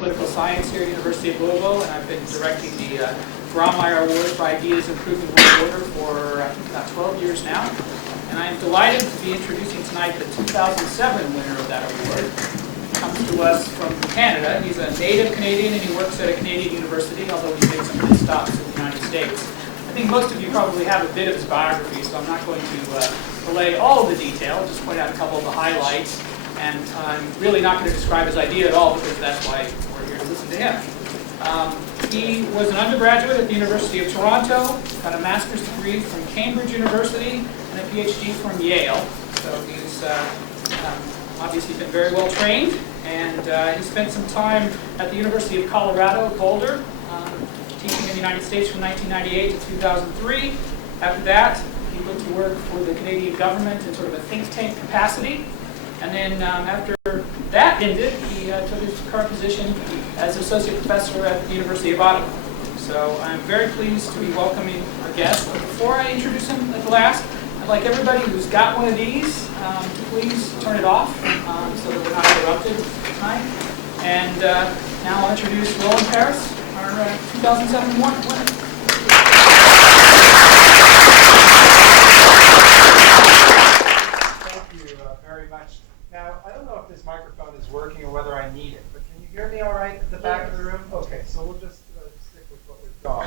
Political Science here at the University of Louisville, and I've been directing the Grawemeyer Award for Ideas Improving World Order for about 12 years now. And I am delighted to be introducing tonight the 2007 winner of that award. He comes to us from Canada. He's a native Canadian and he works at a Canadian university, although he made some of his stops in the United States. I think most of you probably have a bit of his biography, so I'm not going to relay all of the detail, I'll just point out a couple of the highlights. And I'm really not going to describe his idea at all because that's why we're here to listen to him. He was an undergraduate at the University of Toronto, got a master's degree from Cambridge University, and a PhD from Yale. So he's obviously been very well trained, and he spent some time at the University of Colorado, Boulder, teaching in the United States from 1998 to 2003. After that, he went to work for the Canadian government in sort of a think tank capacity. And then after that ended, he took his current position as associate professor at the University of Ottawa. So I'm very pleased to be welcoming our guest. But before I introduce him at the last, I'd like everybody who's got one of these to please turn it off so that we're not interrupted tonight. And now I'll introduce Roland Paris, our 2007 winner. Now, I don't know if this microphone is working or whether I need it, but can you hear me all right at the back of the room? Okay, so we'll just stick with what we've got.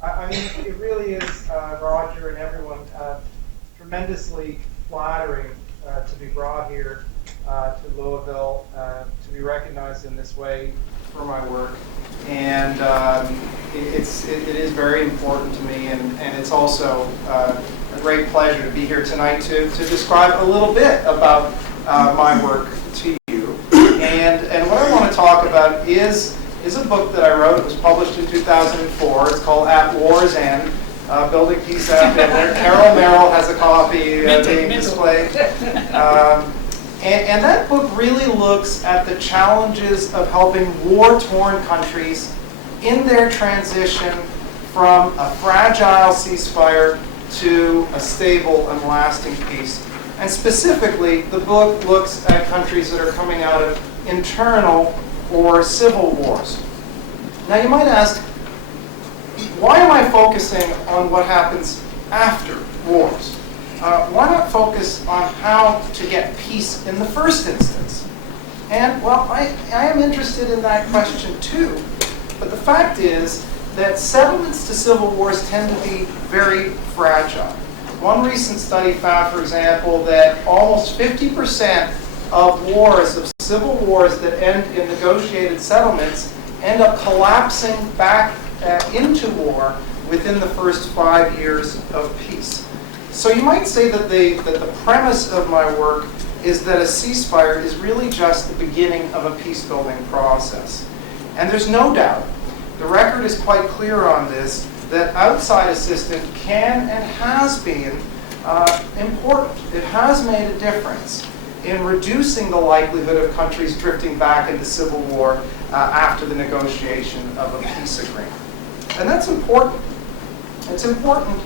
I mean, it really is, Roger and everyone, tremendously flattering to be brought here to Louisville, to be recognized in this way for my work. And it is very important to me, and it's also a great pleasure to be here tonight to describe a little bit about my work to you. And what I want to talk about is a book that I wrote. It was published in 2004. It's called At War's End, Building Peace Afghan. Carol Merrill has a copy being displayed. And that book really looks at the challenges of helping war-torn countries in their transition from a fragile ceasefire to a stable and lasting peace. And specifically, the book looks at countries that are coming out of internal or civil wars. Now you might ask, why am I focusing on what happens after wars? Why not focus on how to get peace in the first instance? And well, I am interested in that question too. But the fact is that settlements to civil wars tend to be very fragile. One recent study found, for example, that almost 50% of wars, of civil wars that end in negotiated settlements, end up collapsing back into war within the first 5 years of peace. So you might say that the premise of my work is that a ceasefire is really just the beginning of a peace-building process. And there's no doubt, the record is quite clear on this, that outside assistance can and has been important. It has made a difference in reducing the likelihood of countries drifting back into civil war after the negotiation of a peace agreement. And that's important. It's important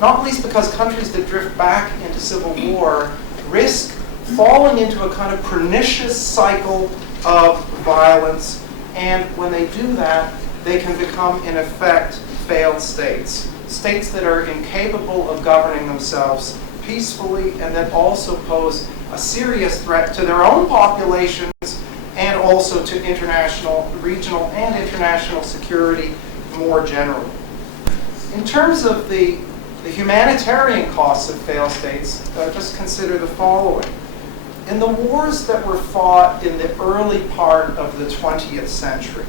not least because countries that drift back into civil war risk falling into a kind of pernicious cycle of violence, and when they do that, they can become, in effect, failed states. States that are incapable of governing themselves peacefully and that also pose a serious threat to their own populations and also to international, regional and international security more generally. In terms of the humanitarian costs of failed states, just consider the following. In the wars that were fought in the early part of the 20th century,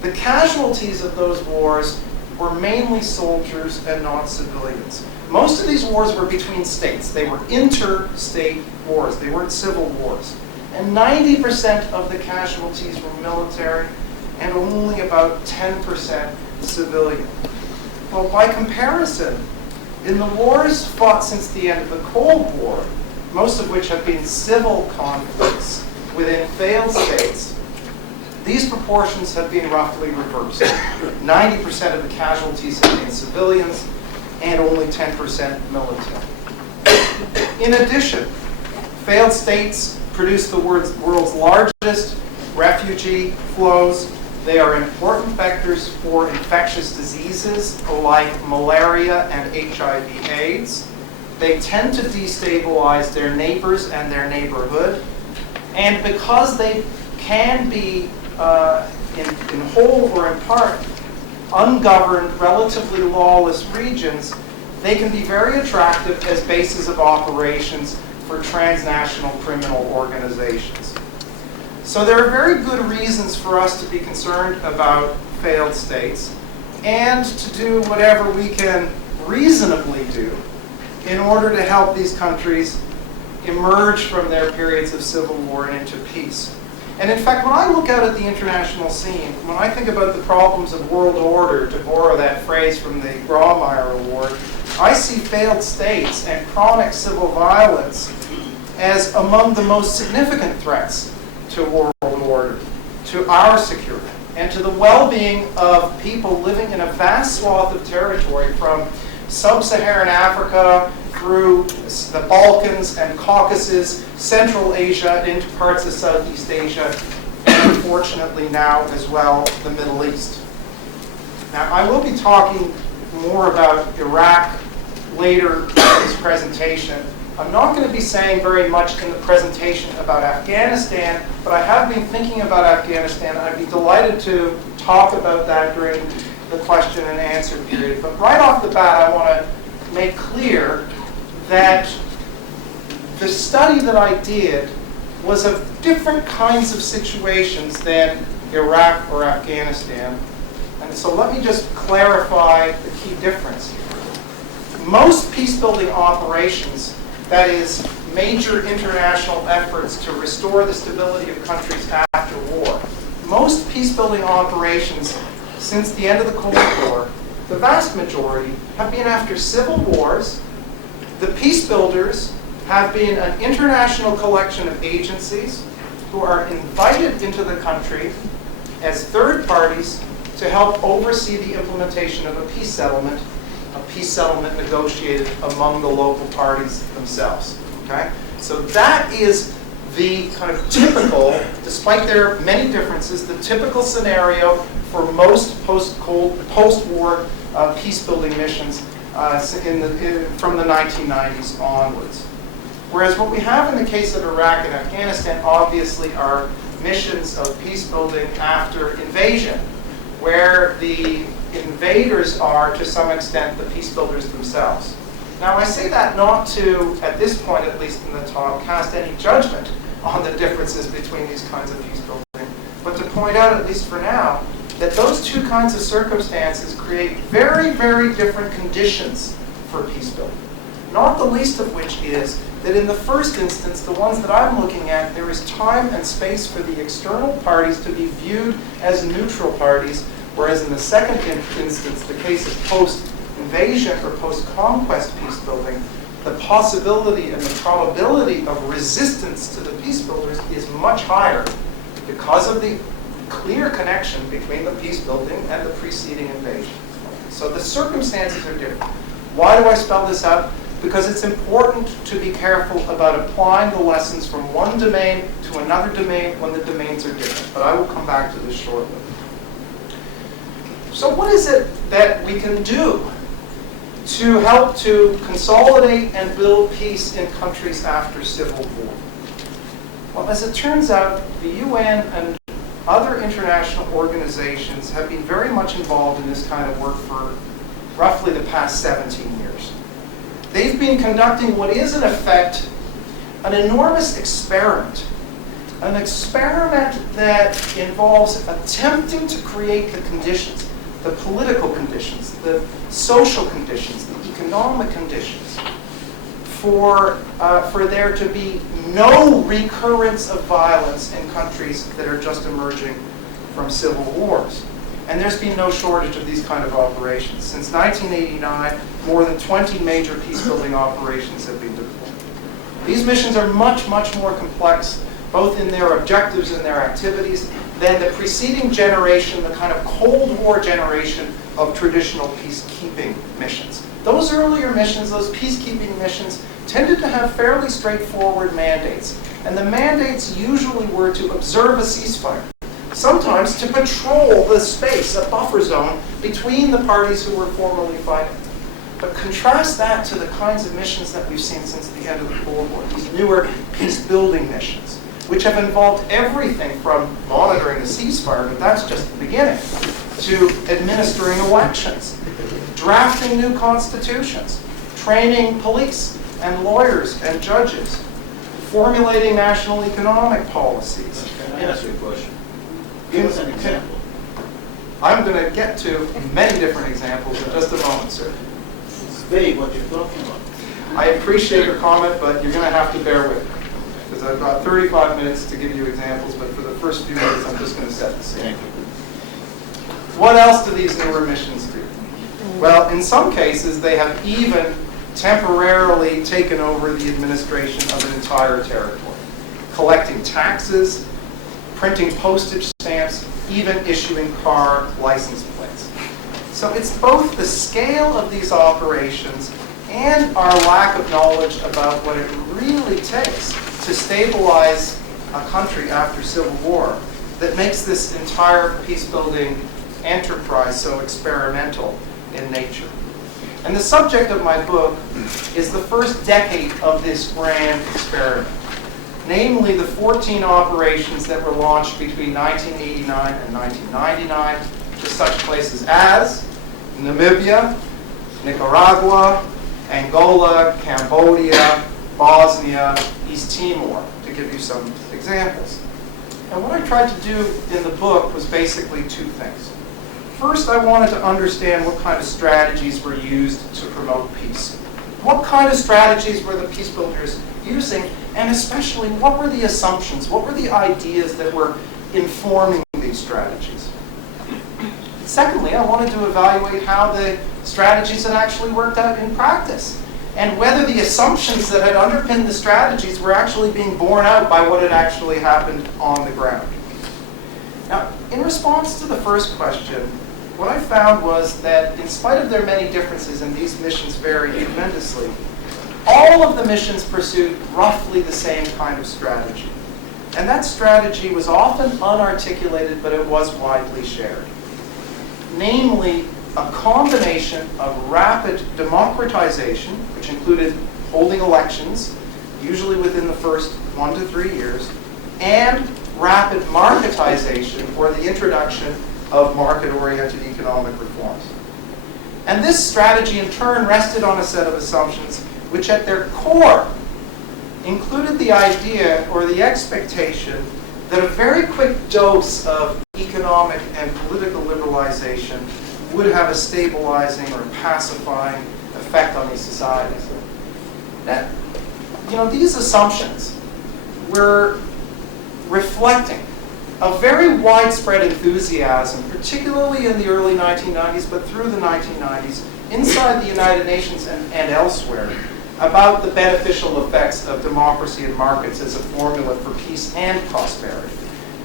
the casualties of those wars were mainly soldiers and not civilians. Most of these wars were between states. They were interstate wars. They weren't civil wars. And 90% of the casualties were military and only about 10% civilian. Well, by comparison, in the wars fought since the end of the Cold War, most of which have been civil conflicts within failed states, these proportions have been roughly reversed. 90% of the casualties have been civilians and only 10% military. In addition, failed states produce the world's largest refugee flows. They are important vectors for infectious diseases like malaria and HIV/AIDS. They tend to destabilize their neighbors and their neighborhood. And because they can be, in whole or in part, ungoverned, relatively lawless regions, they can be very attractive as bases of operations for transnational criminal organizations. So there are very good reasons for us to be concerned about failed states and to do whatever we can reasonably do in order to help these countries emerge from their periods of civil war and into peace. And in fact, when I look out at the international scene, when I think about the problems of world order, to borrow that phrase from the Grawemeyer Award, I see failed states and chronic civil violence as among the most significant threats to world order, to our security, and to the well-being of people living in a vast swath of territory from sub-Saharan Africa through the Balkans and Caucasus, Central Asia, into parts of Southeast Asia, and unfortunately now as well the Middle East. Now, I will be talking more about Iraq later in this presentation. I'm not going to be saying very much in the presentation about Afghanistan, but I have been thinking about Afghanistan. I'd be delighted to talk about that during the question and answer period. But right off the bat, I want to make clear that the study that I did was of different kinds of situations than Iraq or Afghanistan. And so let me just clarify the key difference here. Most peace-building operations, that is, major international efforts to restore the stability of countries after war, most peace-building operations since the end of the Cold War, the vast majority, have been after civil wars. The peace builders have been an international collection of agencies who are invited into the country as third parties to help oversee the implementation of a peace settlement negotiated among the local parties themselves. Okay? So that is the kind of typical, despite there many differences, the typical scenario for most post-war peace-building missions from the 1990s onwards. Whereas what we have in the case of Iraq and Afghanistan obviously are missions of peace-building after invasion, where the invaders are, to some extent, the peace-builders themselves. Now, I say that not to, at this point at least in the talk, cast any judgment on the differences between these kinds of peace-building, but to point out, at least for now, that those two kinds of circumstances create very, very different conditions for peace building. Not the least of which is that in the first instance, the ones that I'm looking at, there is time and space for the external parties to be viewed as neutral parties, whereas in the second instance, the case of post-invasion or post-conquest peace building, the possibility and the probability of resistance to the peace builders is much higher because of the clear connection between the peace building and the preceding invasion. So the circumstances are different. Why do I spell this out? Because it's important to be careful about applying the lessons from one domain to another domain when the domains are different. But I will come back to this shortly. So what is it that we can do to help to consolidate and build peace in countries after civil war? Well, as it turns out, the UN and other international organizations have been very much involved in this kind of work for roughly the past 17 years. They've been conducting what is, in effect, an enormous experiment. An experiment that involves attempting to create the conditions, the political conditions, the social conditions, the economic conditions, for there to be no recurrence of violence in countries that are just emerging from civil wars. And there's been no shortage of these kind of operations. Since 1989, more than 20 major peace-building operations have been deployed. These missions are much, much more complex, both in their objectives and their activities, than the preceding generation, the kind of Cold War generation of traditional peacekeeping missions. Those earlier missions, those peacekeeping missions, tended to have fairly straightforward mandates. And the mandates usually were to observe a ceasefire, sometimes to patrol the space, a buffer zone, between the parties who were formerly fighting. But contrast that to the kinds of missions that we've seen since the end of the Cold War, these newer peace-building missions, which have involved everything from monitoring the ceasefire, but that's just the beginning, to administering elections, drafting new constitutions, training police and lawyers and judges, formulating national economic policies. Can I ask you a question? Give us an example. I'm going to get to many different examples in just a moment, sir. It's vague what you're talking about. I appreciate your comment, but you're going to have to bear with me. Because I've got 35 minutes to give you examples, but for the first few minutes, I'm just going to set the scene. Thank you. What else do these newer missions do? Well, in some cases, they have even temporarily taken over the administration of an entire territory, collecting taxes, printing postage stamps, even issuing car license plates. So it's both the scale of these operations and our lack of knowledge about what it really takes to stabilize a country after civil war that makes this entire peace-building enterprise so experimental in nature. And the subject of my book is the first decade of this grand experiment, namely the 14 operations that were launched between 1989 and 1999 to such places as Namibia, Nicaragua, Angola, Cambodia, Bosnia, East Timor, to give you some examples. And what I tried to do in the book was basically two things. First, I wanted to understand what kind of strategies were used to promote peace. What kind of strategies were the peace builders using, and especially what were the assumptions, what were the ideas that were informing these strategies? Secondly, I wanted to evaluate how the strategies had actually worked out in practice, and whether the assumptions that had underpinned the strategies were actually being borne out by what had actually happened on the ground. Now, in response to the first question, what I found was that in spite of their many differences, and these missions vary tremendously, all of the missions pursued roughly the same kind of strategy. And that strategy was often unarticulated, but it was widely shared. Namely, a combination of rapid democratization, which included holding elections, usually within the first 1 to 3 years, and rapid marketization, or the introduction of market-oriented economic reforms. And this strategy in turn rested on a set of assumptions which at their core included the idea or the expectation that a very quick dose of economic and political liberalization would have a stabilizing or pacifying effect on these societies. Now, these assumptions were reflecting a very widespread enthusiasm, particularly in the early 1990s, but through the 1990s, inside the United Nations and elsewhere, about the beneficial effects of democracy and markets as a formula for peace and prosperity.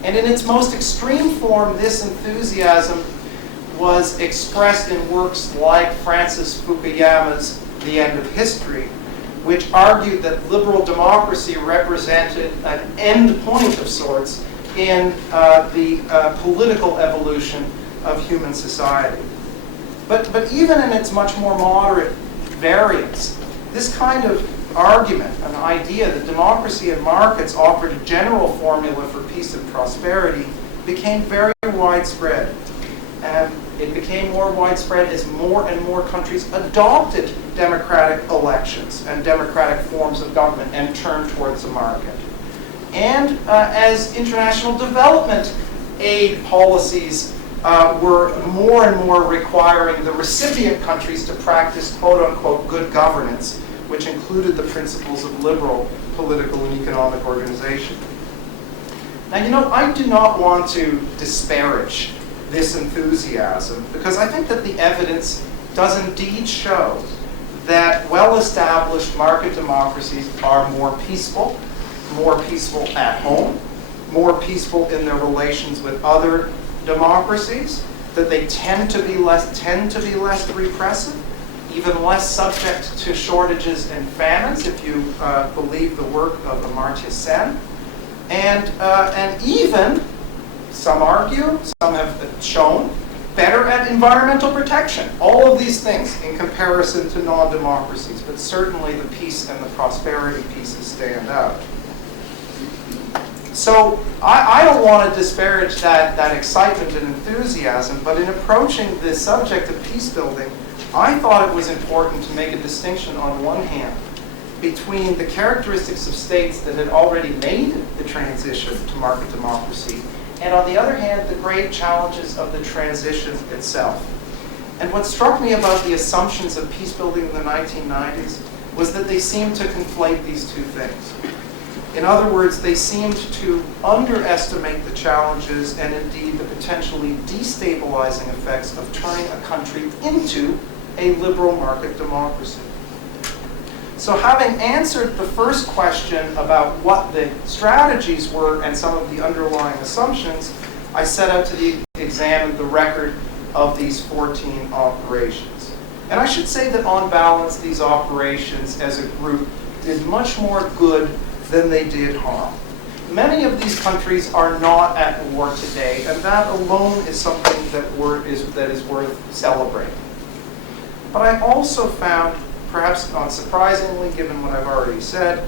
And in its most extreme form, this enthusiasm was expressed in works like Francis Fukuyama's The End of History, which argued that liberal democracy represented an end point of sorts in the political evolution of human society. But even in its much more moderate variants, this kind of argument, an idea that democracy and markets offered a general formula for peace and prosperity, became very widespread. And it became more widespread as more and more countries adopted democratic elections and democratic forms of government and turned towards the market. And as international development aid policies were more and more requiring the recipient countries to practice quote-unquote good governance, which included the principles of liberal political and economic organization. Now, I do not want to disparage this enthusiasm, because I think that the evidence does indeed show that well-established market democracies are more peaceful at home, more peaceful in their relations with other democracies, that they tend to be less repressive, even less subject to shortages and famines, if you believe the work of Amartya Sen, and even, some argue, some have shown, better at environmental protection. All of these things in comparison to non-democracies, but certainly the peace and the prosperity pieces stand out. So I don't want to disparage that excitement and enthusiasm, but in approaching the subject of peace building, I thought it was important to make a distinction on one hand between the characteristics of states that had already made the transition to market democracy, and on the other hand, the great challenges of the transition itself. And what struck me about the assumptions of peace building in the 1990s was that they seemed to conflate these two things. In other words, they seemed to underestimate the challenges and indeed the potentially destabilizing effects of turning a country into a liberal market democracy. So having answered the first question about what the strategies were and some of the underlying assumptions, I set out to examine the record of these 14 operations. And I should say that on balance, these operations as a group did much more good than they did harm. Many of these countries are not at war today, and that alone is something that is worth celebrating. But I also found, perhaps not surprisingly, given what I've already said,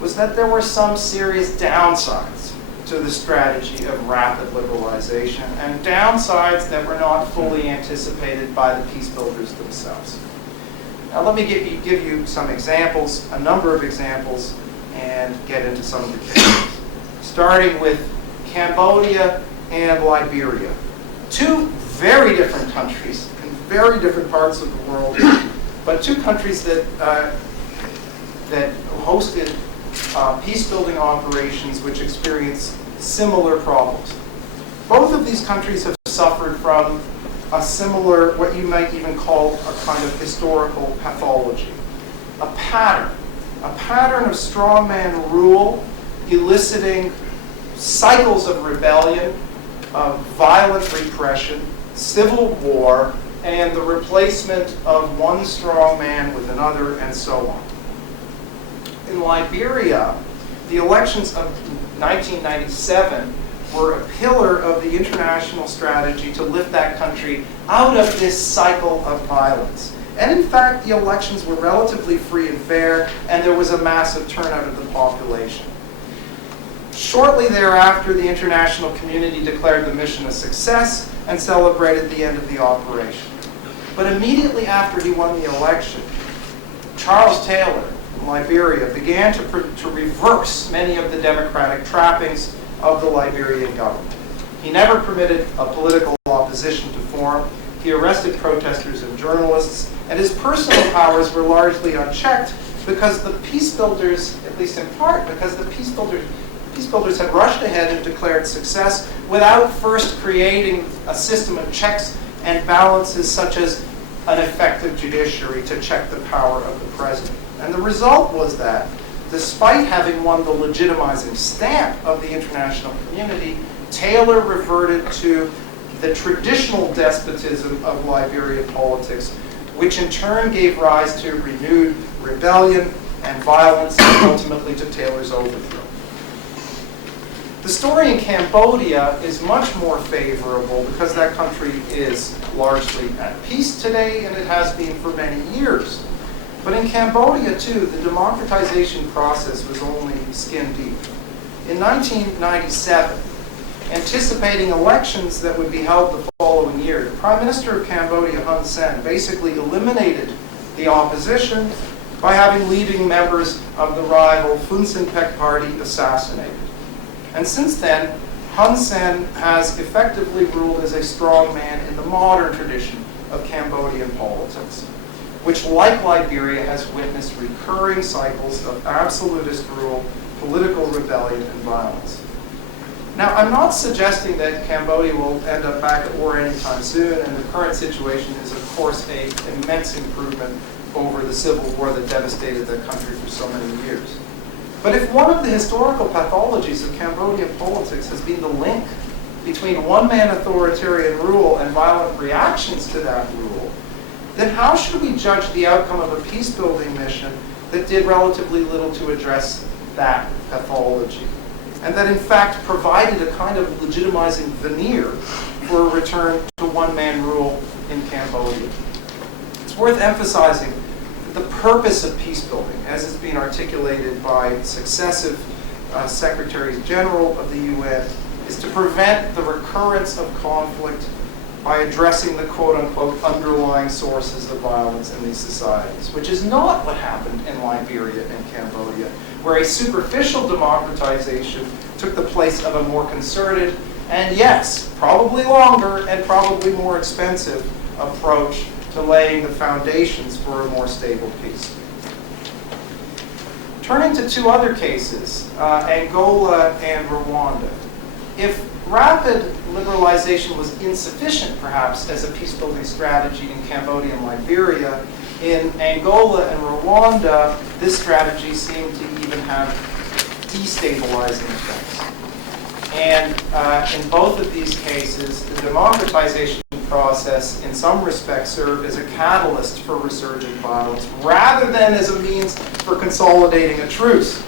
was that there were some serious downsides to the strategy of rapid liberalization, and downsides that were not fully anticipated by the peace builders themselves. Now let me give you some examples, a number of examples, and get into some of the cases. Starting with Cambodia and Liberia. Two very different countries in very different parts of the world, but two countries that hosted peace-building operations which experienced similar problems. Both of these countries have suffered from a similar, what you might even call a kind of historical pathology. A pattern of strongman rule eliciting cycles of rebellion, of violent repression, civil war, and the replacement of one strongman with another, and so on. In Liberia, the elections of 1997 were a pillar of the international strategy to lift that country out of this cycle of violence. And in fact, the elections were relatively free and fair, and there was a massive turnout of the population. Shortly thereafter, the international community declared the mission a success and celebrated the end of the operation. But immediately after he won the election, Charles Taylor in Liberia began to reverse many of the democratic trappings of the Liberian government. He never permitted a political opposition to form. He arrested protesters and journalists, and his personal powers were largely unchecked because the peace builders, at least in part, because the peace builders had rushed ahead and declared success without first creating a system of checks and balances such as an effective judiciary to check the power of the president. And the result was that, despite having won the legitimizing stamp of the international community, Taylor reverted to the traditional despotism of Liberian politics, which in turn gave rise to renewed rebellion and violence, and ultimately to Taylor's overthrow. The story in Cambodia is much more favorable because that country is largely at peace today, and it has been for many years. But in Cambodia, too, the democratization process was only skin deep. In 1997, anticipating elections that would be held the following year, the Prime Minister of Cambodia, Hun Sen, basically eliminated the opposition by having leading members of the rival Fun Sin Pek party assassinated. And since then, Hun Sen has effectively ruled as a strong man in the modern tradition of Cambodian politics, which, like Liberia, has witnessed recurring cycles of absolutist rule, political rebellion, and violence. Now, I'm not suggesting that Cambodia will end up back at war anytime soon, and the current situation is, of course, an immense improvement over the civil war that devastated the country for so many years. But if one of the historical pathologies of Cambodian politics has been the link between one-man authoritarian rule and violent reactions to that rule, then how should we judge the outcome of a peace-building mission that did relatively little to address that pathology? And that in fact provided a kind of legitimizing veneer for a return to one-man rule in Cambodia. It's worth emphasizing that the purpose of peace building, as it's been articulated by successive Secretaries General of the UN, is to prevent the recurrence of conflict by addressing the quote-unquote underlying sources of violence in these societies, which is not what happened in Liberia and Cambodia, where a superficial democratization took the place of a more concerted and, yes, probably longer and probably more expensive approach to laying the foundations for a more stable peace. Turning to two other cases, Angola and Rwanda. If rapid liberalization was insufficient, perhaps, as a peace-building strategy in Cambodia and Liberia, in Angola and Rwanda, this strategy seemed to even have destabilizing effects. And in both of these cases, the democratization process, in some respects, served as a catalyst for resurgent violence, rather than as a means for consolidating a truce.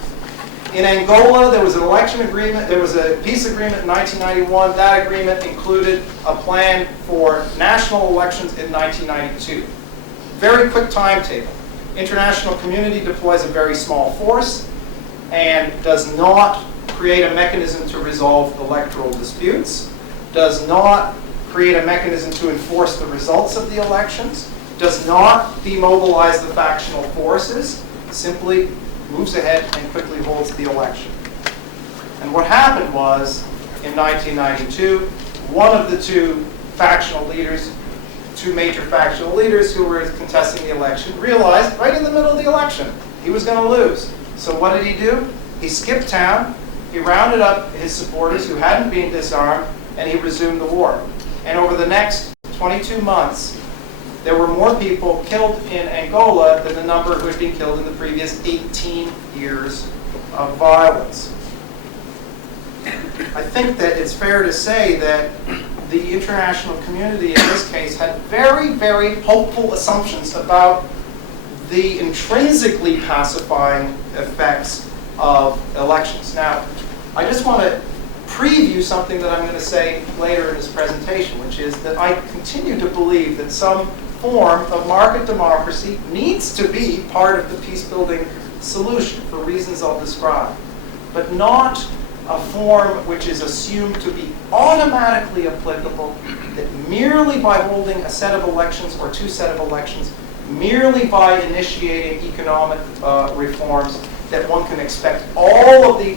In Angola, there was an election agreement, there was a peace agreement in 1991. That agreement included a plan for national elections in 1992. Very quick timetable. International community deploys a very small force and does not create a mechanism to resolve electoral disputes, does not create a mechanism to enforce the results of the elections, does not demobilize the factional forces, simply moves ahead and quickly holds the election. And what happened was, in 1992, one of the two major factional leaders who were contesting the election realized right in the middle of the election he was going to lose. So what did he do? He skipped town, he rounded up his supporters who hadn't been disarmed, and he resumed the war. And over the next 22 months, there were more people killed in Angola than the number who had been killed in the previous 18 years of violence. I think that it's fair to say that the international community in this case had very, very hopeful assumptions about the intrinsically pacifying effects of elections. Now, I just want to preview something that I'm going to say later in this presentation, which is that I continue to believe that some form of market democracy needs to be part of the peace-building solution for reasons I'll describe, but not a form which is assumed to be automatically applicable, that merely by holding a set of elections or two set of elections, merely by initiating economic reforms, that one can expect all of the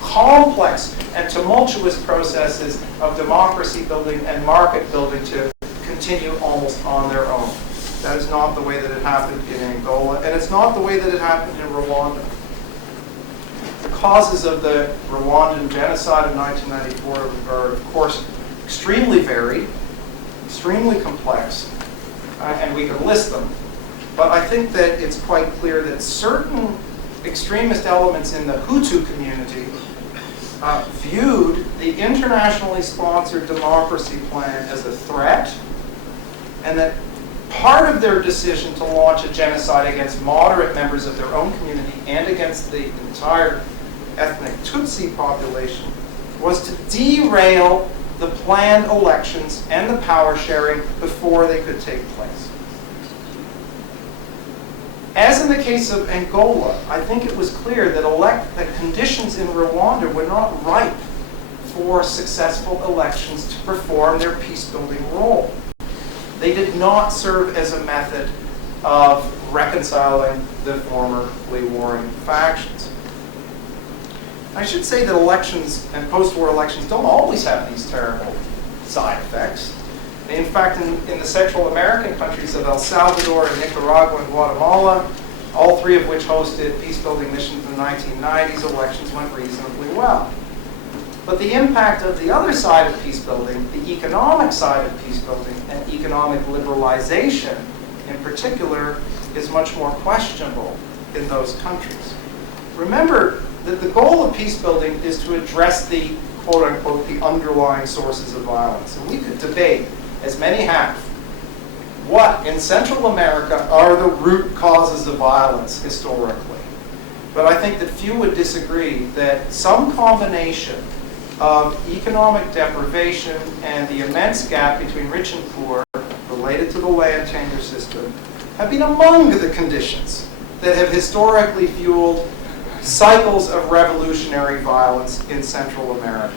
complex and tumultuous processes of democracy building and market building to continue almost on their own. That is not the way that it happened in Angola, and it's not the way that it happened in Rwanda. The causes of the Rwandan genocide of 1994 are, of course, extremely varied, extremely complex, and we could list them. But I think that it's quite clear that certain extremist elements in the Hutu community viewed the internationally sponsored democracy plan as a threat, and that part of their decision to launch a genocide against moderate members of their own community and against the entire ethnic Tutsi population was to derail the planned elections and the power sharing before they could take place. As in the case of Angola, I think it was clear that conditions in Rwanda were not ripe for successful elections to perform their peace-building role. They did not serve as a method of reconciling the formerly warring factions. I should say that elections and post-war elections don't always have these terrible side effects. In fact, in the Central American countries of El Salvador and Nicaragua and Guatemala, all three of which hosted peace-building missions in the 1990s, elections went reasonably well. But the impact of the other side of peace-building, the economic side of peace-building, and economic liberalization in particular, is much more questionable in those countries. Remember that the goal of peace-building is to address the, quote-unquote, the underlying sources of violence. And we could debate, as many have, what in Central America are the root causes of violence historically. But I think that few would disagree that some combination of economic deprivation and the immense gap between rich and poor related to the land tenure system have been among the conditions that have historically fueled cycles of revolutionary violence in Central America.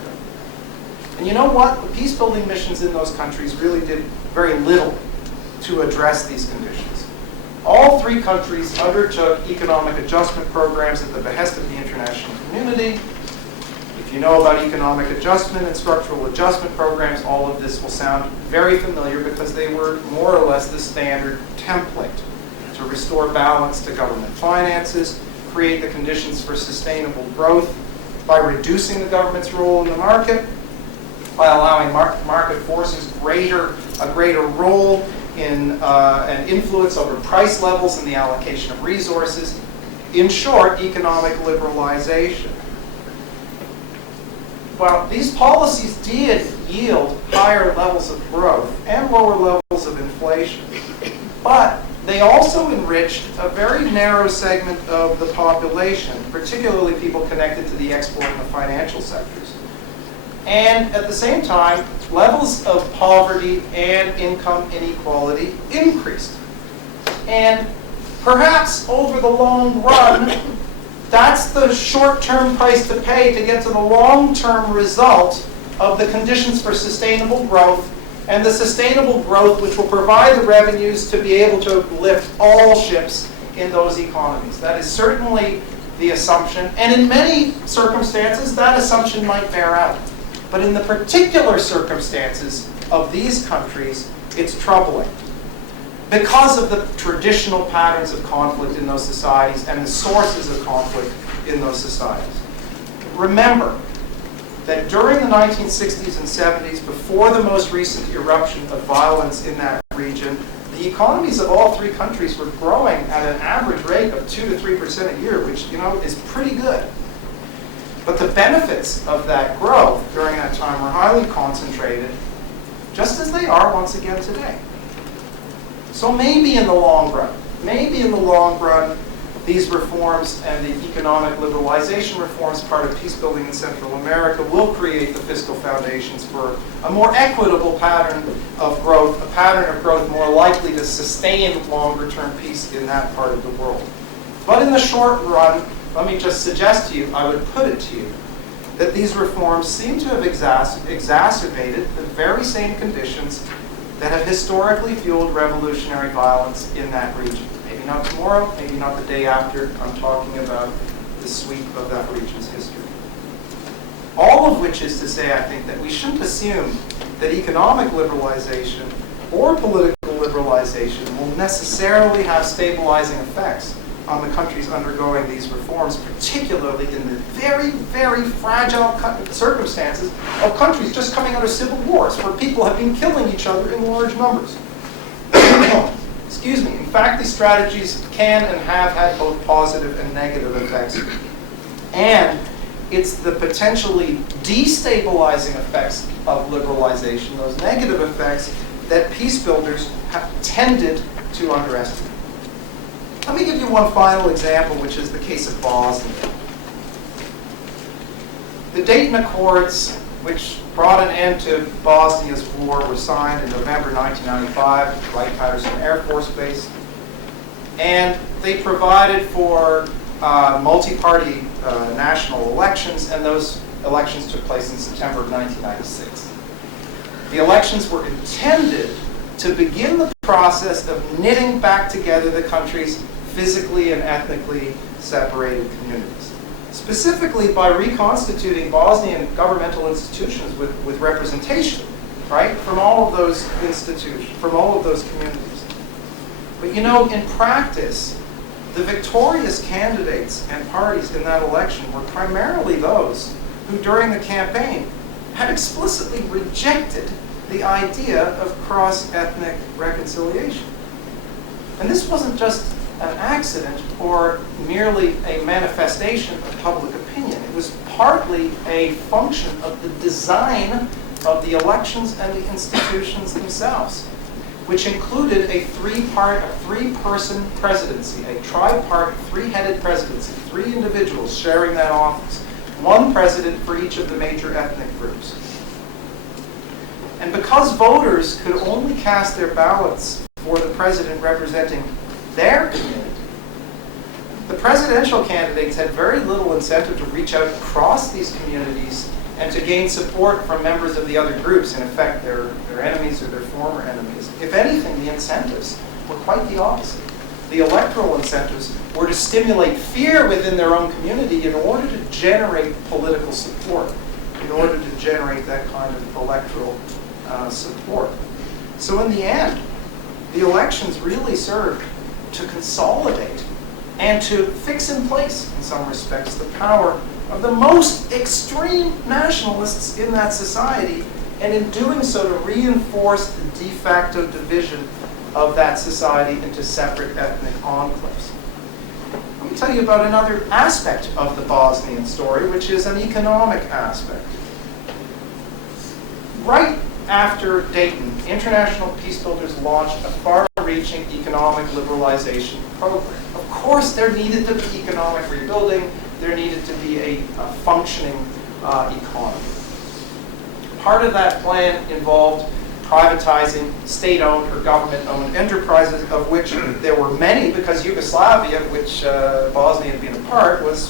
And you know what? The peace-building missions in those countries really did very little to address these conditions. All three countries undertook economic adjustment programs at the behest of the international community. If you know about economic adjustment and structural adjustment programs, all of this will sound very familiar because they were more or less the standard template to restore balance to government finances, create the conditions for sustainable growth by reducing the government's role in the market, by allowing market forces a greater role in and influence over price levels and the allocation of resources. In short, economic liberalization. Well, these policies did yield higher levels of growth and lower levels of inflation, but they also enriched a very narrow segment of the population, particularly people connected to the export and the financial sectors. And at the same time, levels of poverty and income inequality increased. And perhaps over the long run, that's the short-term price to pay to get to the long-term result of the conditions for sustainable growth, and the sustainable growth which will provide the revenues to be able to lift all ships in those economies. That is certainly the assumption, and in many circumstances, that assumption might bear out. But in the particular circumstances of these countries, it's troubling because of the traditional patterns of conflict in those societies and the sources of conflict in those societies. Remember that during the 1960s and 70s, before the most recent eruption of violence in that region, the economies of all three countries were growing at an average rate of 2 to 3% a year, which, is pretty good. But the benefits of that growth during that time were highly concentrated, just as they are once again today. So maybe in the long run, these reforms and the economic liberalization reforms, part of peace building in Central America, will create the fiscal foundations for a more equitable pattern of growth, a pattern of growth more likely to sustain longer-term peace in that part of the world. But in the short run, let me just suggest to you, I would put it to you, that these reforms seem to have exacerbated the very same conditions that have historically fueled revolutionary violence in that region. Maybe not tomorrow, maybe not the day after. I'm talking about the sweep of that region's history. All of which is to say, I think, that we shouldn't assume that economic liberalization or political liberalization will necessarily have stabilizing effects on the countries undergoing these reforms, particularly in the very, very fragile circumstances of countries just coming out of civil wars where people have been killing each other in large numbers. Excuse me. In fact, these strategies can and have had both positive and negative effects. And it's the potentially destabilizing effects of liberalization, those negative effects, that peace builders have tended to underestimate. Let me give you one final example, which is the case of Bosnia. The Dayton Accords, which brought an end to Bosnia's war, were signed in November 1995 at Wright-Patterson Air Force Base. And they provided for multi-party national elections, and those elections took place in September of 1996. The elections were intended to begin the process of knitting back together the country's physically and ethnically separated communities, specifically by reconstituting Bosnian governmental institutions with representation, right, from all of those institutions, from all of those communities. But in practice, the victorious candidates and parties in that election were primarily those who, during the campaign, had explicitly rejected the idea of cross-ethnic reconciliation. And this wasn't just an accident or merely a manifestation of public opinion. It was partly a function of the design of the elections and the institutions themselves, which included a three-person presidency, a tripartite, three-headed presidency, three individuals sharing that office, one president for each of the major ethnic groups. And because voters could only cast their ballots for the president representing their community, the presidential candidates had very little incentive to reach out across these communities and to gain support from members of the other groups, in effect their enemies or their former enemies. If anything, the incentives were quite the opposite. The electoral incentives were to stimulate fear within their own community in order to generate political support, in order to generate that kind of electoral support. So in the end, the elections really served to consolidate and to fix in place, in some respects, the power of the most extreme nationalists in that society, and in doing so to reinforce the de facto division of that society into separate ethnic enclaves. Let me tell you about another aspect of the Bosnian story, which is an economic aspect. Right after Dayton, international peace builders launched a far-reaching economic liberalization program. Of course, there needed to be economic rebuilding. There needed to be a functioning economy. Part of that plan involved privatizing state-owned or government-owned enterprises, of which there were many, because Yugoslavia, which Bosnia had been a part, was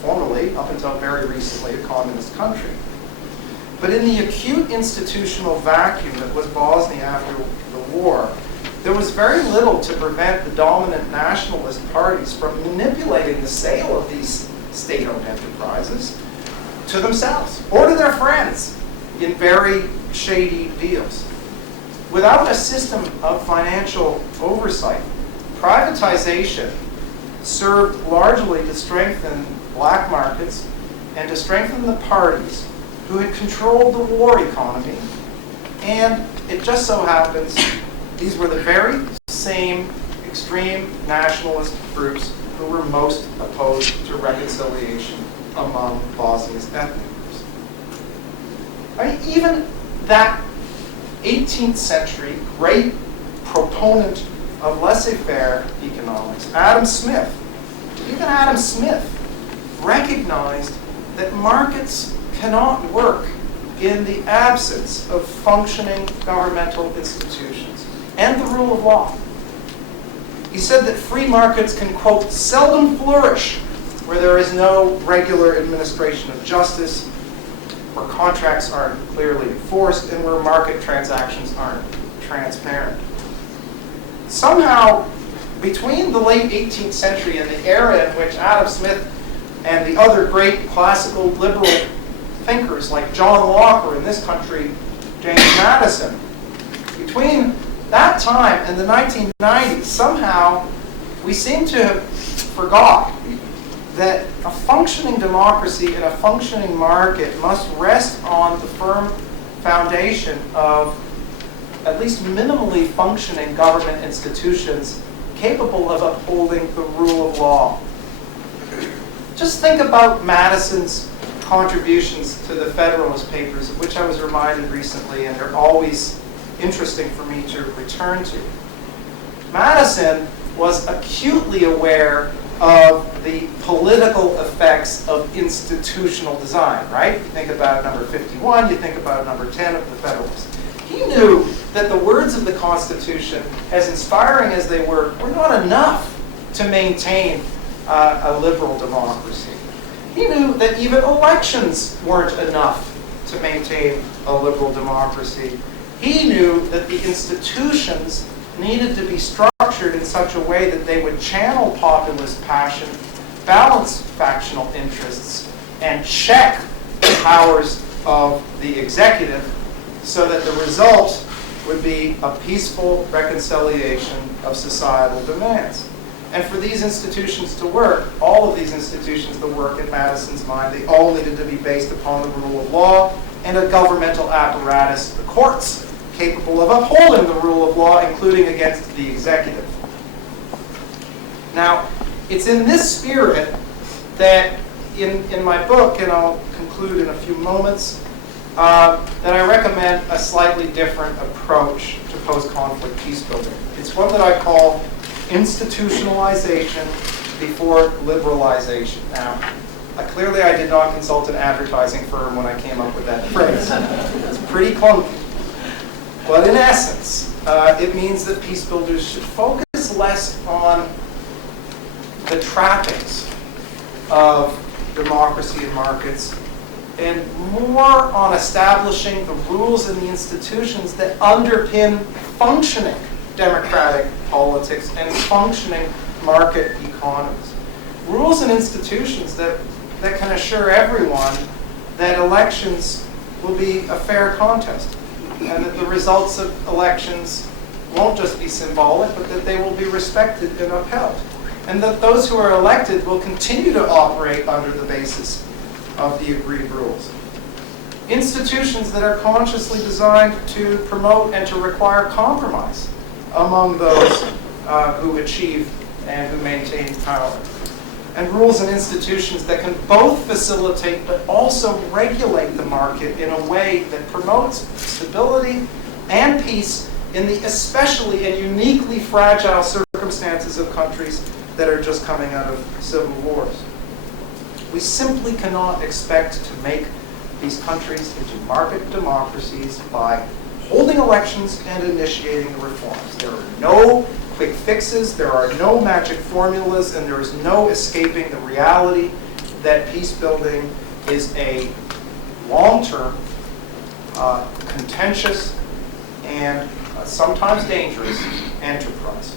formerly, up until very recently, a communist country. But in the acute institutional vacuum that was Bosnia after the war, there was very little to prevent the dominant nationalist parties from manipulating the sale of these state-owned enterprises to themselves or to their friends in very shady deals. Without a system of financial oversight, privatization served largely to strengthen black markets and to strengthen the parties who had controlled the war economy. And it just so happens these were the very same extreme nationalist groups who were most opposed to reconciliation among Bosnia's ethnic groups. I mean, even that 18th century great proponent of laissez-faire economics, Adam Smith, even Adam Smith recognized that markets cannot work in the absence of functioning governmental institutions and the rule of law. He said that free markets can, quote, seldom flourish where there is no regular administration of justice, where contracts aren't clearly enforced, and where market transactions aren't transparent. Somehow, between the late 18th century and the era in which Adam Smith and the other great classical liberal thinkers like John Locke, or in this country, James Madison, between that time and the 1990s, somehow we seem to have forgot that a functioning democracy and a functioning market must rest on the firm foundation of at least minimally functioning government institutions capable of upholding the rule of law. Just think about Madison's contributions to the Federalist Papers, of which I was reminded recently, and they're always interesting for me to return to. Madison was acutely aware of the political effects of institutional design, right? You think about number 51, you think about number 10 of the Federalist. He knew that the words of the Constitution, as inspiring as they were not enough to maintain a liberal democracy. He knew that even elections weren't enough to maintain a liberal democracy. He knew that the institutions needed to be structured in such a way that they would channel populist passion, balance factional interests, and check the powers of the executive so that the result would be a peaceful reconciliation of societal demands. And for these institutions to work, all of these institutions to work in Madison's mind, they all needed to be based upon the rule of law and a governmental apparatus, the courts, capable of upholding the rule of law, including against the executive. Now, it's in this spirit that in my book, and I'll conclude in a few moments, that I recommend a slightly different approach to post-conflict peace building. It's one that I call institutionalization before liberalization. Now, clearly I did not consult an advertising firm when I came up with that phrase. It's pretty clunky. But in essence, it means that peace builders should focus less on the trappings of democracy and markets and more on establishing the rules and the institutions that underpin functioning democratic politics and functioning market economies. Rules and institutions that can assure everyone that elections will be a fair contest and that the results of elections won't just be symbolic, but that they will be respected and upheld. And that those who are elected will continue to operate under the basis of the agreed rules. Institutions that are consciously designed to promote and to require compromise among those who achieve and who maintain power. And rules and institutions that can both facilitate but also regulate the market in a way that promotes stability and peace in the especially and uniquely fragile circumstances of countries that are just coming out of civil wars. We simply cannot expect to make these countries into market democracies by holding elections and initiating the reforms. There are no quick fixes, there are no magic formulas, and there is no escaping the reality that peace building is a long-term, contentious, and sometimes dangerous enterprise.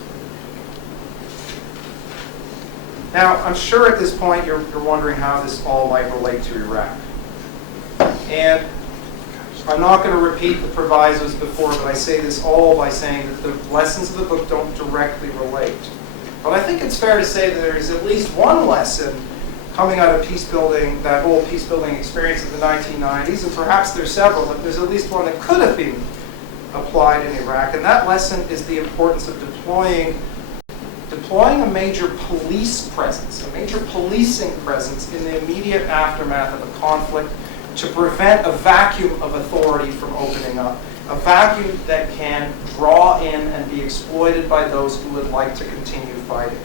Now, I'm sure at this point you're wondering how this all might relate to Iraq. And I'm not going to repeat the provisos before, but I say this all by saying that the lessons of the book don't directly relate. But I think it's fair to say that there is at least one lesson coming out of peace building, that whole peace building experience of the 1990s, and perhaps there's several, but there's at least one that could have been applied in Iraq. And that lesson is the importance of deploying a major police presence, a major policing presence in the immediate aftermath of a conflict to prevent a vacuum of authority from opening up, a vacuum that can draw in and be exploited by those who would like to continue fighting.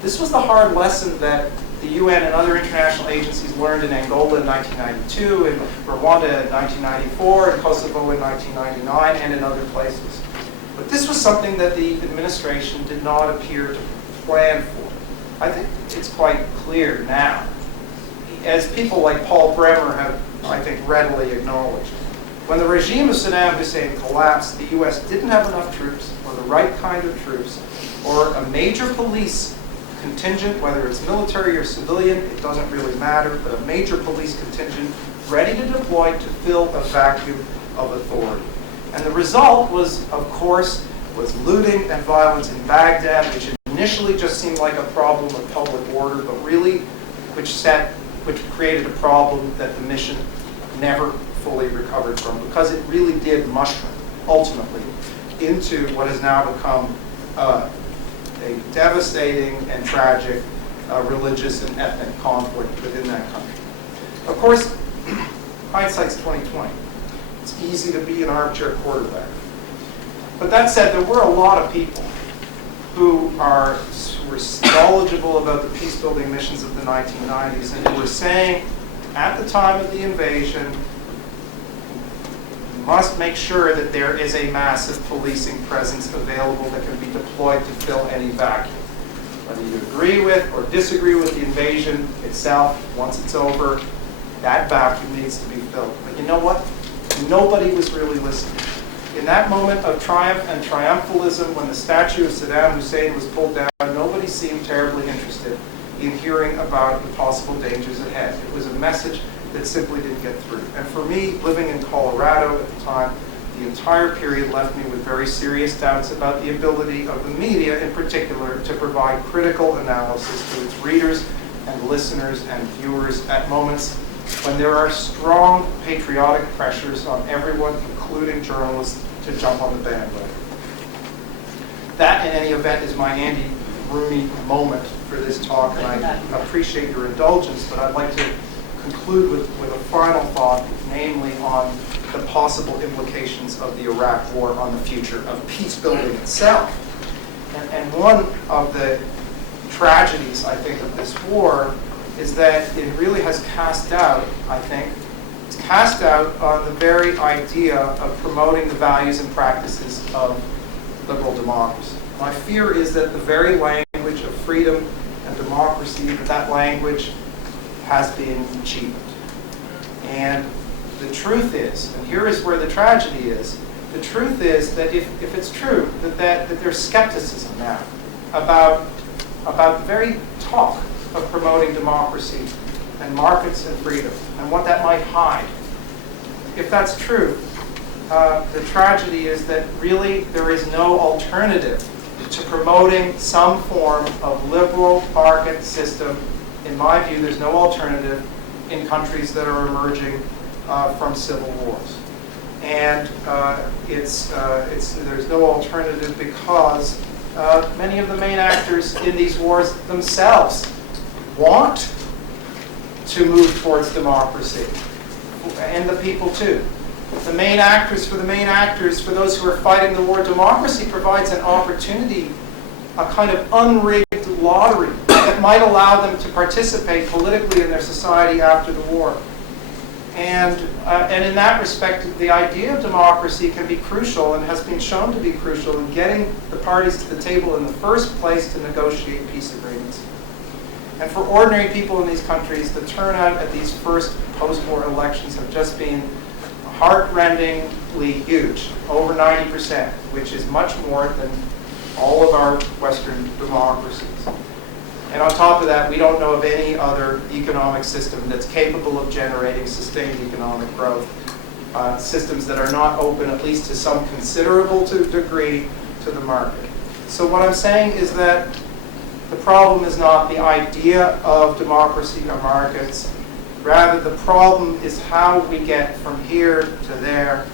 This was the hard lesson that the UN and other international agencies learned in Angola in 1992, in Rwanda in 1994, in Kosovo in 1999, and in other places. But this was something that the administration did not appear to plan for. I think it's quite clear now, as people like Paul Bremer have, I think, readily acknowledged. When the regime of Saddam Hussein collapsed, the US didn't have enough troops, or the right kind of troops, or a major police contingent, whether it's military or civilian, it doesn't really matter, but a major police contingent ready to deploy to fill a vacuum of authority. And the result was, of course, looting and violence in Baghdad, which initially just seemed like a problem of public order, but really which created a problem that the mission never fully recovered from, because it really did mushroom, ultimately, into what has now become a devastating and tragic religious and ethnic conflict within that country. Of course, hindsight's 20/20. It's easy to be an armchair quarterback. But that said, there were a lot of people who were knowledgeable about the peace-building missions of the 1990s and who were saying, at the time of the invasion, we must make sure that there is a massive policing presence available that can be deployed to fill any vacuum. Whether you agree with or disagree with the invasion itself, once it's over, that vacuum needs to be filled. But you know what? Nobody was really listening. In that moment of triumph and triumphalism, when the statue of Saddam Hussein was pulled down, nobody seemed terribly interested in hearing about the possible dangers ahead. It was a message that simply didn't get through. And for me, living in Colorado at the time, the entire period left me with very serious doubts about the ability of the media in particular to provide critical analysis to its readers and listeners and viewers at moments when there are strong patriotic pressures on everyone, including journalists, to jump on the bandwagon. That, in any event, is my Andy Rooney moment for this talk, and I appreciate your indulgence, but I'd like to conclude with a final thought namely on the possible implications of the Iraq War on the future of peace building itself. And one of the tragedies, I think, of this war is that it really has cast doubt, I think, it's cast doubt on the very idea of promoting the values and practices of liberal democracy. My fear is that the very language of freedom and democracy, that language has been cheapened. And the truth is, and here is where the tragedy is, the truth is that if it's true that there's skepticism now about the very talk of promoting democracy and markets and freedom and what that might hide, if that's true, the tragedy is that really there is no alternative to promoting some form of liberal market system. In my view, there's no alternative in countries that are emerging from civil wars. And there's no alternative because many of the main actors in these wars themselves want to move towards democracy, and the people too. For the main actors, for those who are fighting the war, democracy provides an opportunity, a kind of unrigged lottery that might allow them to participate politically in their society after the war. And in that respect, the idea of democracy can be crucial and has been shown to be crucial in getting the parties to the table in the first place to negotiate peace agreements. And for ordinary people in these countries, the turnout at these first post-war elections have just been heart-rendingly huge, over 90%, which is much more than all of our Western democracies. And on top of that, we don't know of any other economic system that's capable of generating sustained economic growth, systems that are not open, at least to some considerable degree, to the market. So what I'm saying is that the problem is not the idea of democracy or markets. Rather, the problem is how we get from here to there,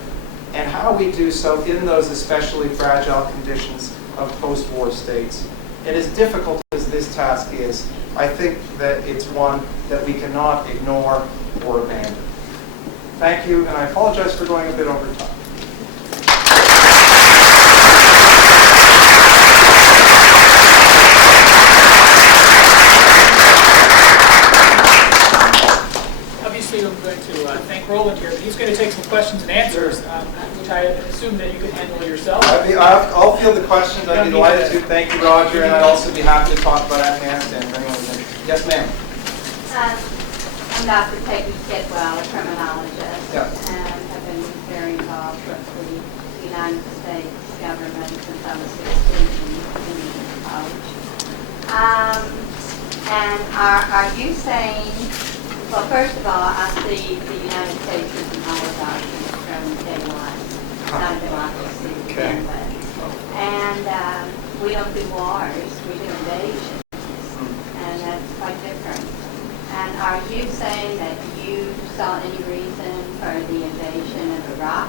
and how we do so in those especially fragile conditions of post-war states. And as difficult as this task is, I think that it's one that we cannot ignore or abandon. Thank you, and I apologize for going a bit over time. Obviously, I'm going to thank Roland here, but he's going to take some questions and answers, which I assume that you can handle yourself. I'll field the questions. I'd be delighted to. Thank you, Roger, and I'd also be happy to talk about Afghanistan. Yes, ma'am. I'm Dr. Peggy Kidwell, a criminologist, Yes. and have been very involved with the United States government since I was 16 in college. And are you saying, well, first of all, I see the United States as an oligarchy from day one, not a democracy to begin with. And we don't do wars, we do invasions, and that's quite different. And are you saying that you saw any reason for the invasion of Iraq?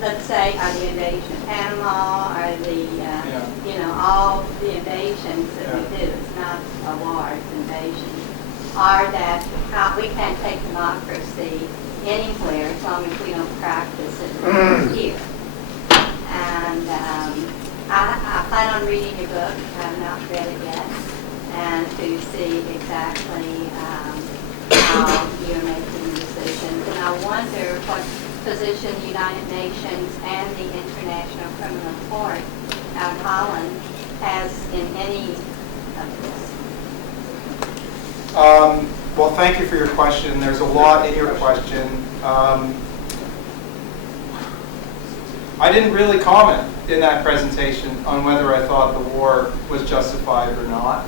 Let's say, or the invasion of Panama, or the, all the invasions that we do. It's not a war, it's invasion. Or that we can't take democracy anywhere as long as we don't practice it here. And I plan on reading your book. I have not read it yet. And to see exactly how you're making decisions. And I wonder what position the United Nations and the International Criminal Court out of Holland has in any of this. Well, thank you for your question. There's a lot in your question. I didn't really comment in that presentation on whether I thought the war was justified or not.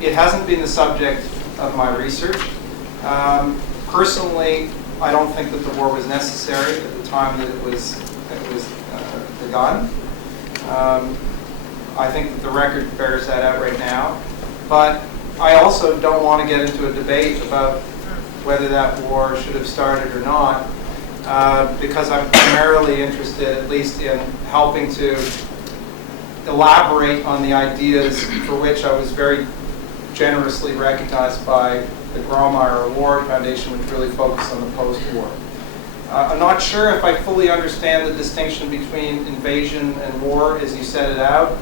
It hasn't been the subject of my research. Personally, I don't think that the war was necessary at the time that it was begun. I think that the record bears that out right now. But I also don't want to get into a debate about whether that war should have started or not, because I'm primarily interested, at least, in helping to elaborate on the ideas for which I was very generously recognized by the Grawemeyer Award Foundation, which really focuses on the post-war. I'm not sure if I fully understand the distinction between invasion and war as you set it out,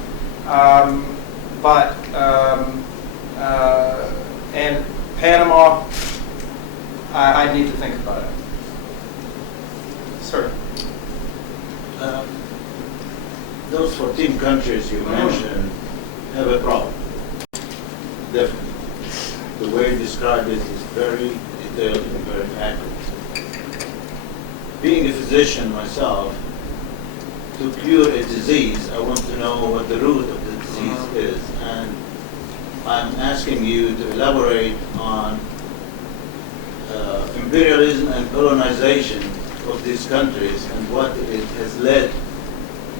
and Panama, I need to think about it. Sir. Those 14 countries you mentioned have a problem. Definitely. The way you described it is very detailed and very accurate. Being a physician myself, to cure a disease, I want to know what the root of the disease is. And I'm asking you to elaborate on imperialism and colonization of these countries and what it has led,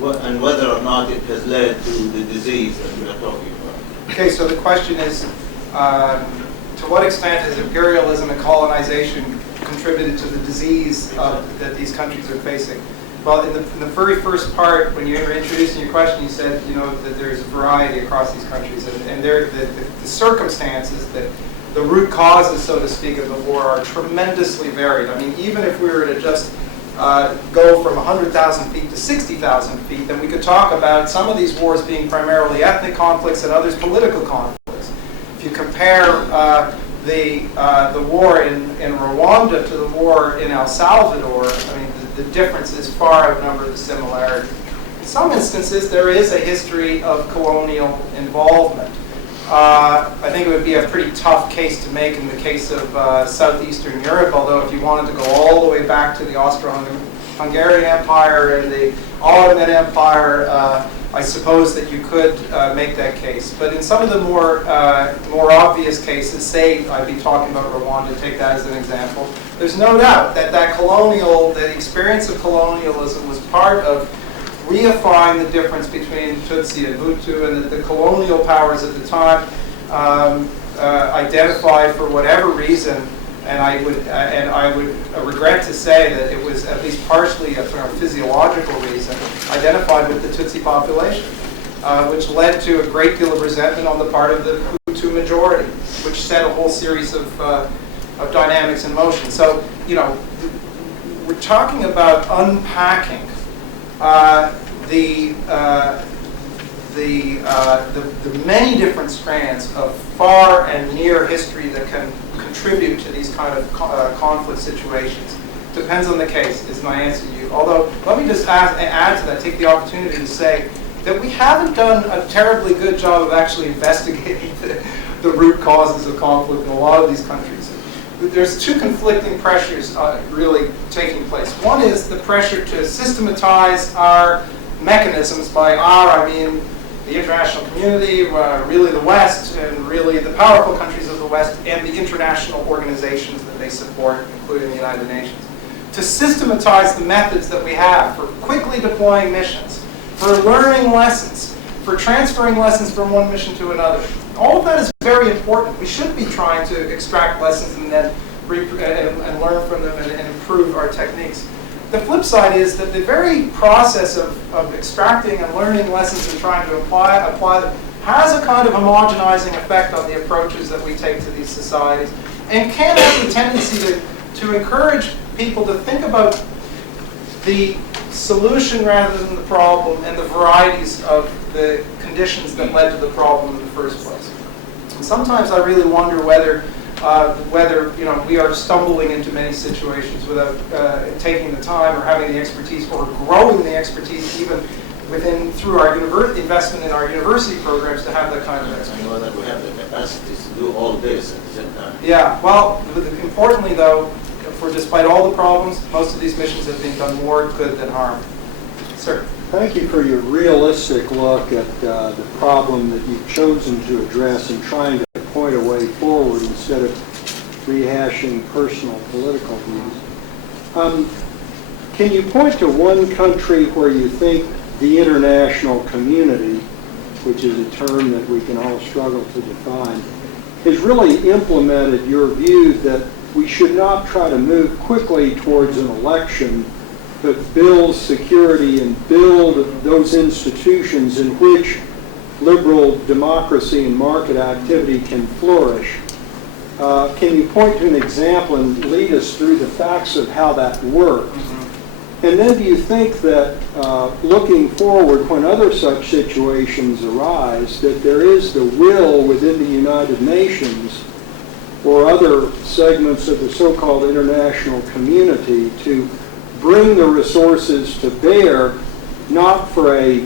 and whether or not it has led to the disease that we are talking about. Okay, so the question is, to what extent has imperialism and colonization contributed to the disease that these countries are facing? Well, in the very first part, when you were introducing your question, you said, that there's a variety across these countries, and the circumstances, that the root causes, so to speak, of the war are tremendously varied. I mean, even if we were to just go from 100,000 feet to 60,000 feet, then we could talk about some of these wars being primarily ethnic conflicts and others political conflicts. If you compare the war in Rwanda to the war in El Salvador, I mean, the differences far outnumber the similarity. In some instances, there is a history of colonial involvement. I think it would be a pretty tough case to make in the case of southeastern Europe, although if you wanted to go all the way back to the Austro-Hungarian Empire and the Ottoman Empire, I suppose that you could make that case. But in some of the more obvious cases, say I'd be talking about Rwanda, take that as an example, there's no doubt that the experience of colonialism was part of reifying the difference between Tutsi and Hutu, and that the colonial powers at the time identified for whatever reason, and I would regret to say that it was at least partially a sort of physiological reason, identified with the Tutsi population, which led to a great deal of resentment on the part of the Hutu majority, which set a whole series of dynamics in motion. So, we're talking about unpacking the many different strands of far and near history that can contribute to these kind of conflict situations. Depends on the case, is my answer to you. Although, let me just add to that, take the opportunity to say that we haven't done a terribly good job of actually investigating the root causes of conflict in a lot of these countries. There's two conflicting pressures really taking place. One is the pressure to systematize our mechanisms. By our, I mean the international community, really the West, and really the powerful countries of the West, and the international organizations that they support, including the United Nations, to systematize the methods that we have for quickly deploying missions, for learning lessons, for transferring lessons from one mission to another. All of that is very important. We should be trying to extract lessons and then and learn from them and improve our techniques. The flip side is that the very process of extracting and learning lessons and trying to apply them has a kind of homogenizing effect on the approaches that we take to these societies, and can have the tendency to encourage people to think about the solution rather than the problem, and the varieties of the conditions that led to the problem in the first place. And sometimes I really wonder whether we are stumbling into many situations without taking the time or having the expertise or growing the expertise even through our investment in our university programs to have that kind of expertise. I know that we have the capacity to do all this at the same time. Yeah, well, importantly though, despite all the problems, most of these missions have been done more good than harm. Sir. Thank you for your realistic look at the problem that you've chosen to address and trying to point a way forward instead of rehashing personal political views. Can you point to one country where you think the international community, which is a term that we can all struggle to define, has really implemented your view that we should not try to move quickly towards an election, but build security and build those institutions in which liberal democracy and market activity can flourish? can you point to an example and lead us through the facts of how that worked? And then do you think that looking forward, when other such situations arise, that there is the will within the United Nations or other segments of the so-called international community to bring the resources to bear, not for a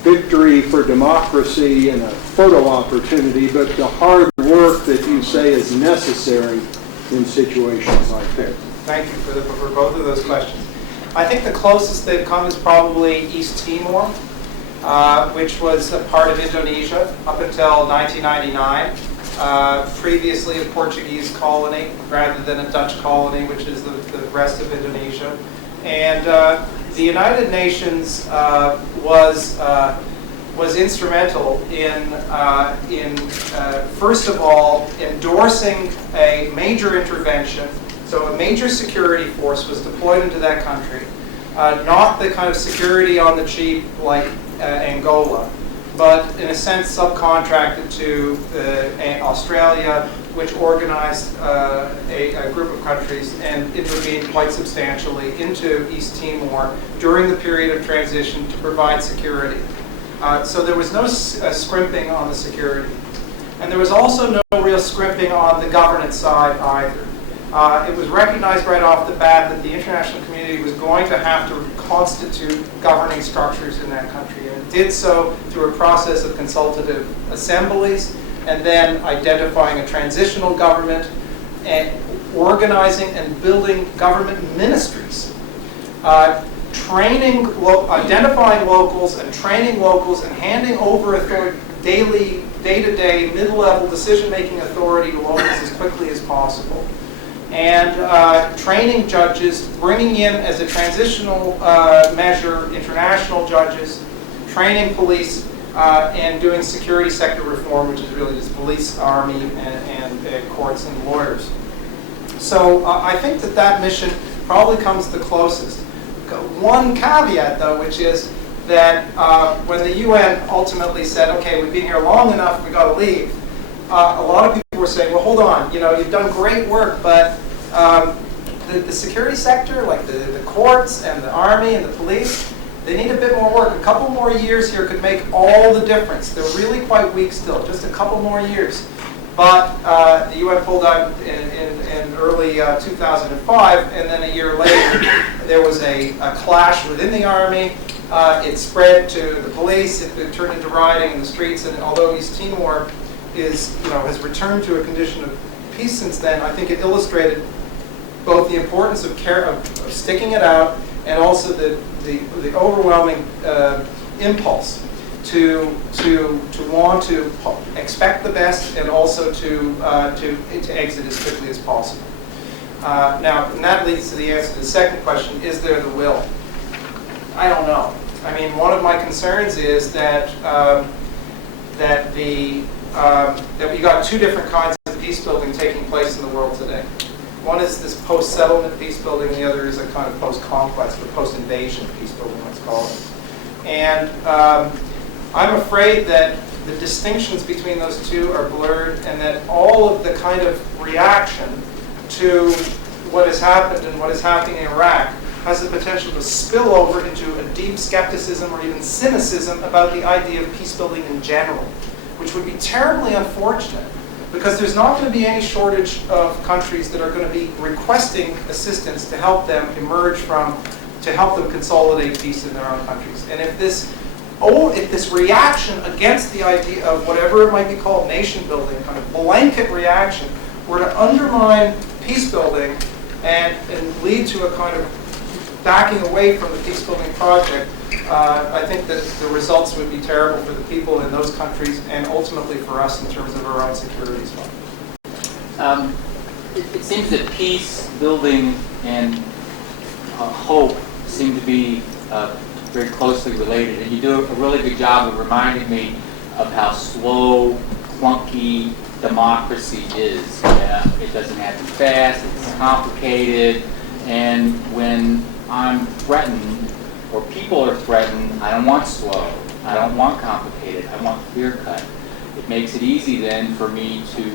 victory for democracy and a photo opportunity, but the hard work that you say is necessary in situations like that? Thank you for both of those questions. I think the closest they've come is probably East Timor, which was a part of Indonesia up until 1999. Previously a Portuguese colony rather than a Dutch colony, which is the rest of Indonesia. And the United Nations was instrumental in first of all, endorsing a major intervention. So a major security force was deployed into that country, not the kind of security on the cheap like Angola, but in a sense subcontracted to Australia, which organized a group of countries and intervened quite substantially into East Timor during the period of transition to provide security. So there was no scrimping on the security. And there was also no real scrimping on the governance side either. It was recognized right off the bat that the international community was going to have to constitute governing structures in that country, and it did so through a process of consultative assemblies, and then identifying a transitional government, and organizing and building government ministries, identifying locals and training locals, and handing over day-to-day, mid-level decision-making authority to locals as quickly as possible. And training judges, bringing in as a transitional measure international judges, training police, and doing security sector reform, which is really just police, army, and courts and lawyers. So I think that mission probably comes the closest. One caveat, though, which is that when the UN ultimately said, okay, we've been here long enough, we've got to leave, a lot of people were saying, well, hold on, you've done great work, but the security sector, like the courts and the army and the police, they need a bit more work. A couple more years here could make all the difference. They're really quite weak still, just a couple more years. But the UN pulled out in early 2005, and then a year later, there was a clash within the army. It spread to the police. It turned into rioting in the streets. And although East Timor has returned to a condition of peace since then, I think it illustrated both the importance of sticking it out, and also the overwhelming impulse to want to expect the best, and also to exit as quickly as possible. Now, and that leads to the answer to the second question: is there the will? I don't know. I mean, one of my concerns is that that we got two different kinds of peace building taking place in the world today. One is this post-settlement peace building, and the other is a kind of post-conquest or post-invasion peace building, let's call it. And I'm afraid that the distinctions between those two are blurred, and that all of the kind of reaction to what has happened and what is happening in Iraq has the potential to spill over into a deep skepticism or even cynicism about the idea of peace building in general, which would be terribly unfortunate, because there's not going to be any shortage of countries that are going to be requesting assistance to help them to help them consolidate peace in their own countries. And if this reaction against the idea of whatever it might be called, nation building, kind of blanket reaction, were to undermine peace building and lead to a kind of backing away from the peace building project, I think that the results would be terrible for the people in those countries, and ultimately for us in terms of our own security as well. It seems that peace building and hope seem to be very closely related, and you do a really good job of reminding me of how slow, clunky democracy is. It doesn't happen fast, it's complicated, and when I'm threatened, or people are threatened, I don't want slow, I don't want complicated, I want clear cut. It makes it easy then for me to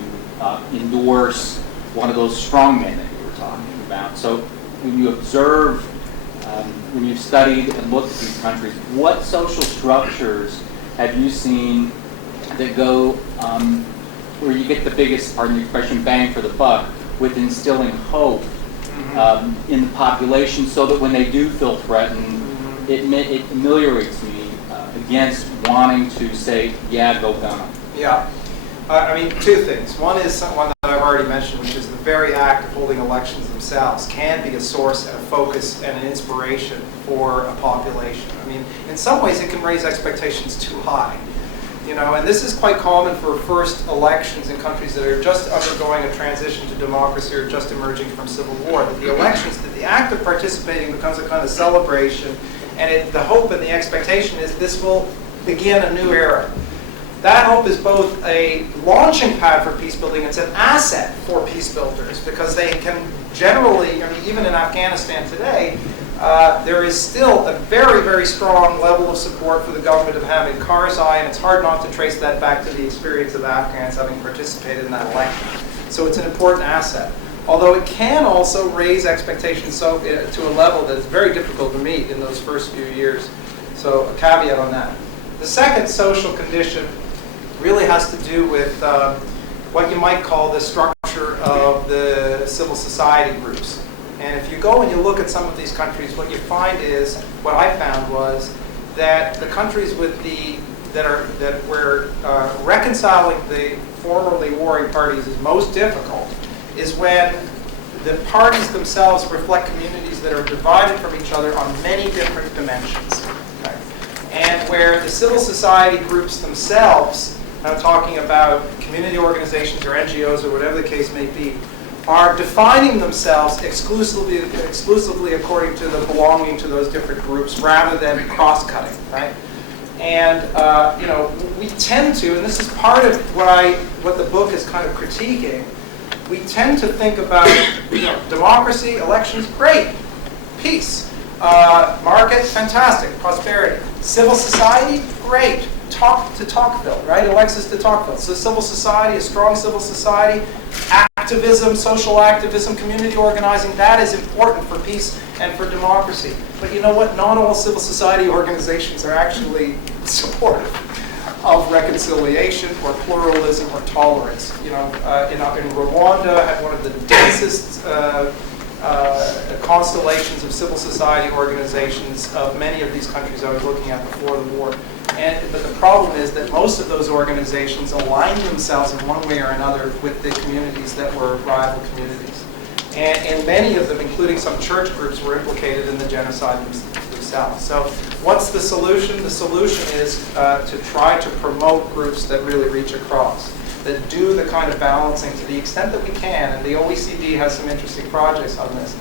endorse one of those strongmen that you were talking about. So when you observe, when you've studied and looked at these countries, what social structures have you seen that go where you get the biggest, pardon the expression, bang for the buck with instilling hope in the population, so that when they do feel threatened, it ameliorates me against wanting to say, yeah, go gun them? Yeah. I mean, two things. One is one that I've already mentioned, which is the very act of holding elections themselves can be a source and a focus and an inspiration for a population. I mean, in some ways it can raise expectations too high. You know, and this is quite common for first elections in countries that are just undergoing a transition to democracy or just emerging from civil war. That the elections, that the act of participating becomes a kind of celebration, and the hope and the expectation is this will begin a new era. That hope is both a launching pad for peace building, it's an asset for peace builders, because they can generally, I mean, even in Afghanistan today, there is still a very, very strong level of support for the government of Hamid Karzai, and it's hard not to trace that back to the experience of Afghans having participated in that election. So it's an important asset. Although it can also raise expectations to a level that is very difficult to meet in those first few years. So a caveat on that. The second social condition really has to do with what you might call the structure of the civil society groups. And if you go and you look at some of these countries, what you find is, what I found was that the countries with where reconciling the formerly warring parties is most difficult is when the parties themselves reflect communities that are divided from each other on many different dimensions. Okay? And where the civil society groups themselves, I'm talking about community organizations or NGOs or whatever the case may be, are defining themselves exclusively according to the belonging to those different groups rather than cross-cutting, right? And you know, we tend to, and this is part of what the book is kind of critiquing, we tend to think about, you know, democracy, elections, great, peace, market, fantastic, prosperity, civil society, great, Tocqueville, right? Alexis de Tocqueville. So civil society, a strong civil society, activism, social activism, community organizing, that is important for peace and for democracy. But you know what? Not all civil society organizations are actually supportive of reconciliation or pluralism or tolerance. You know, in Rwanda, had one of the densest constellations of civil society organizations of many of these countries I was looking at before the war. But the problem is that most of those organizations aligned themselves in one way or another with the communities that were rival communities. And many of them, including some church groups, were implicated in the genocide themselves. So what's the solution? The solution is to try to promote groups that really reach across, that do the kind of balancing to the extent that we can, and the OECD has some interesting projects on this,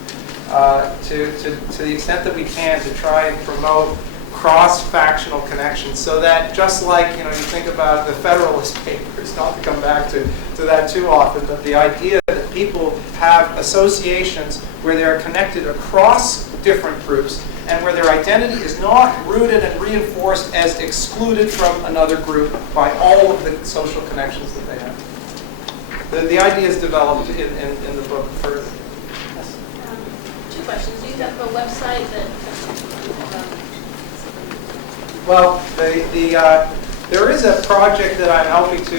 to the extent that we can, to try and promote cross-factional connections, so that just like, you know, you think about the Federalist Papers, not to come back to that too often, but the idea that people have associations where they are connected across different groups and where their identity is not rooted and reinforced as excluded from another group by all of the social connections that they have. The idea is developed in the book further. Yes? Two questions. Do you have a website that... Well, there is a project that I'm helping to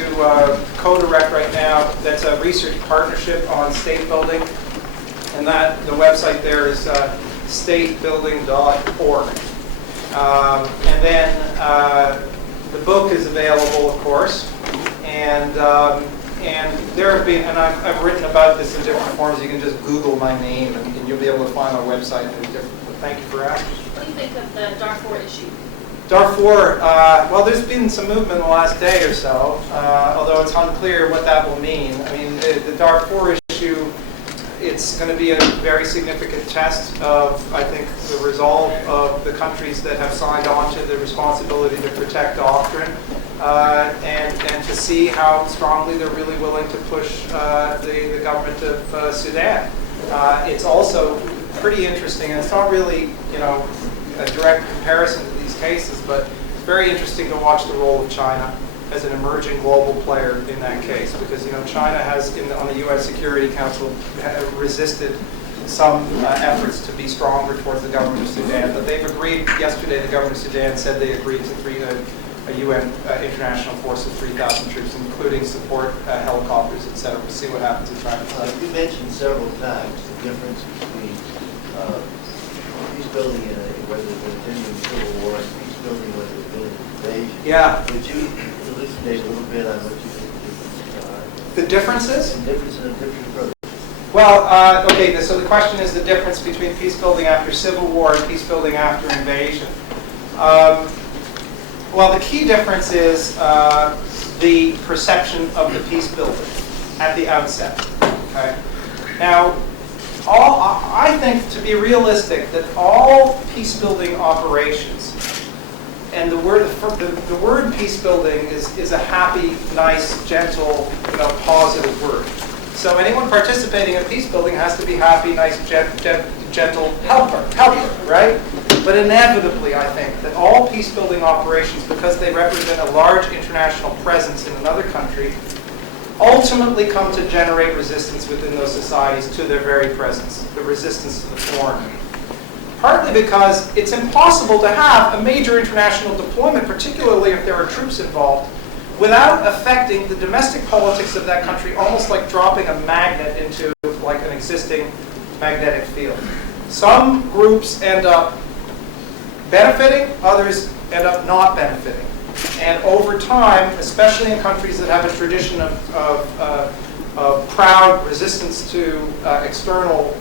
co-direct right now that's a research partnership on state building, and the website there is statebuilding.org. And then the book is available, of course, and there have been, and I've written about this in different forms. You can just Google my name, and you'll be able to find my website. But thank you for asking. What do you think of the Darfur issue? Darfur, well, there's been some movement in the last day or so, although it's unclear what that will mean. I mean, the Darfur issue, it's going to be a very significant test of, I think, the resolve of the countries that have signed on to the responsibility to protect doctrine, and to see how strongly they're really willing to push the government of Sudan. It's also pretty interesting, and it's not really, you know, a direct comparison to these cases, but it's very interesting to watch the role of China as an emerging global player in that case, because China has, on the UN Security Council, resisted some efforts to be stronger towards the government of Sudan. But they've agreed, yesterday the government of Sudan said they agreed to a UN international force of 3,000 troops, including support helicopters, etc. We'll see what happens in China. You mentioned several times the difference between peace building whether it's a continuing civil war and peace building whether it's building invasion. Yeah. Would you elucidate a little bit on what you think the differences are? The differences? The difference in a different approach. Well, okay, so the question is the difference between peace building after civil war and peace building after invasion. Well, the key difference is the perception of the peace building at the outset. Okay. Now, I think, to be realistic, that all peace building operations, and the word peace building is a happy, nice, gentle, positive word. So anyone participating in peace building has to be happy, nice, gentle helper, right? But inevitably, I think that all peace building operations, because they represent a large international presence in another country, ultimately come to generate resistance within those societies to their very presence, the resistance to the foreigner. Partly because it's impossible to have a major international deployment, particularly if there are troops involved, without affecting the domestic politics of that country, almost like dropping a magnet into like an existing magnetic field. Some groups end up benefiting, others end up not benefiting. And over time, especially in countries that have a tradition of proud resistance to external